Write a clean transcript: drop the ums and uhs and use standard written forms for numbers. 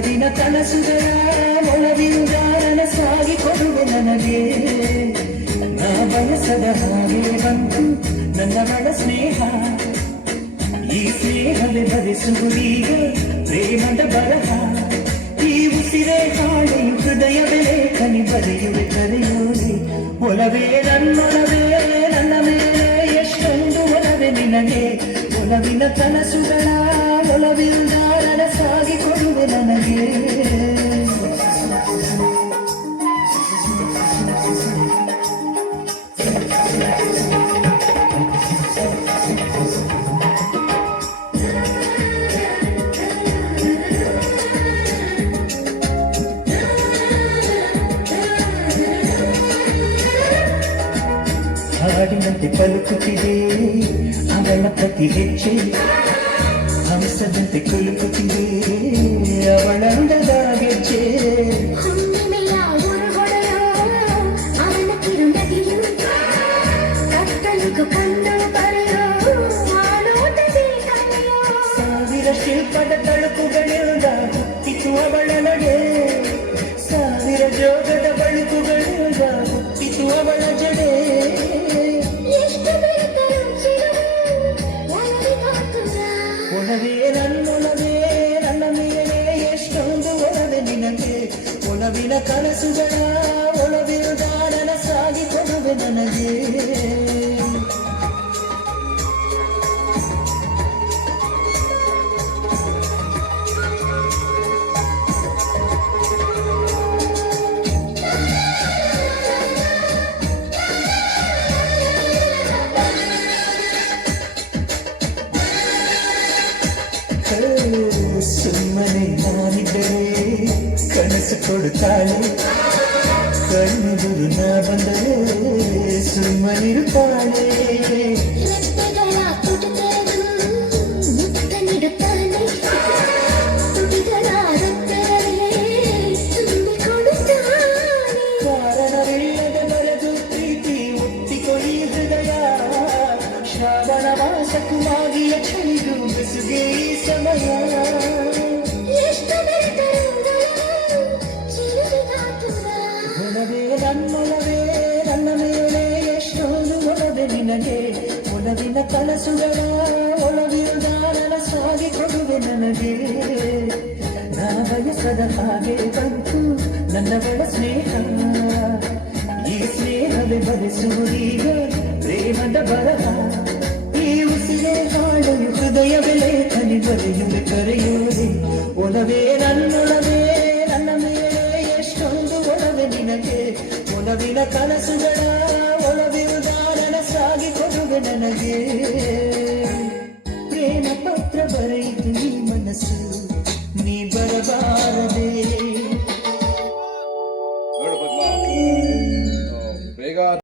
ಒಲವಿನ ಕನಸುಗಳ ಒಲವಿರುಗಾರನ ಸಾಗಿ ಕೊಡುವೆ ನನಗೆ ನಾ ಬಯಸದ ಹಾಗೆ ಬಂತು ನನ್ನ ಬಡ ಸ್ನೇಹ ಈ ಸ್ನೇಹವೇ ಭರಿಸುವುದೀಗ ಪ್ರೇಮದ ಬರಹ ಈ ಉಸಿರೇ ಹಾಡೆಯು ಹೃದಯವೇ ಕನಿ ಬರೆಯುವೆ ಕರೆಯೋರಿ ಒಲವೇ ನನ್ನೊಲವೇ ನನ್ನ ಮೇಲೆ ಎಷ್ಟೊಂದು ಒಲವೇ ನಿನಗೆ ಒಲವಿನ ಕನಸುಗಳ ಒಲವಿರುಗಾರನ ಸಾಗಿ ಕೊಡುವೆ ನನಗೆ ಹಾಡಿನಂತೆ ಪಲುಕುತ್ತಿದೆ ಅವಳ ಪ್ರತಿ ಹೆಜ್ಜೆ ಹಂಸದಂತೆ ಕುಲುಕುತ್ತಿದೆ ಅವಳ ಅಂದದ ಗೆಜ್ಜೆ ಸಾವಿರ ಶಿಲ್ಪದ ತಳುಕುಗಳಿಂದ ಹುಟ್ಟಿತು ಅವಳ ನಡೆ ಸಾವಿರ ಜೋಗದ ಬಳುಕುಗಳಿಂದ ಹುಟ್ಟಿತು ಅವಳ ಜಡೆ ಒಲವೇ ನನ್ನೊಲವೇ ನನ್ನ ಮೇಲೆ ಎಷ್ಟೊಂದು ಒಲವೆ ನಿನಗೆ ಒಲವಿನ ಕನಸುಗಳ ಒಲವಿರುಗಾರನ ಸಾಗಿ ಕೊಡುವೆ ನನಗೆ ಸುಮ್ಮನೆ ನಾನಿದ್ದರೆ ಕನಸು ಕೊಡುತ್ತಾಳೆ ಕಣ್ಣೆದುರು ನಾ ಬಂದರೆ ಸುಮ್ಮನಿರುತ್ತಾಳೆ ಕಾರಣವಿಲ್ಲದೆ ಬರೆದು ಪ್ರೀತಿ ಒತ್ತಿಕೊಳ್ಳಿ ಹೃದಯ ಶ್ರಾವಣ ಮಾಸಕುಮಾಗಿಯ ಚಳಿಗೂ ಬೆಸುಗೆ ಈ ಸಮಯ ಒಲವೇ ನನ್ನೊಲವೇ ನನ್ನ ಮೇಲೆ ಎಷ್ಟೊಂದು ಒಲವೆ ನಿನಗೆ ಒಲವಿನ ಕನಸುಗಳ ಒಲವಿರುಗಾರನ ಸಾಗಿ ಕೊಡುವೆ ನನಗೆ ನಾ ಬಯಸದ ಹಾಗೆ ಬಂತು ನನ್ನ ಬಡ ಸ್ನೇಹ ಈ ಸ್ನೇಹವೇ ಭರಿಸುವುದೀಗ ಪ್ರೇಮದ ಬರಹ ಈ ಉಸಿರೇ ಹಾಡೆಯು ಹೃದಯವೇ ಕನಿ ಬರೆಯುವೆ ಕರೆಯುವುದೇ ಒಲವೇ ನನ್ನೊಲವೇ ನನ್ನ ಮೇಲೆ ಎಷ್ಟೊಂದು ಒಲವೆ ನಿನಗೆ ಒಲವಿನ ಕನಸುಗಳ ಒಲವಿರುಗಾರನ ಸಾಗಿ ಕೊಡುವೆ ನನಗೆ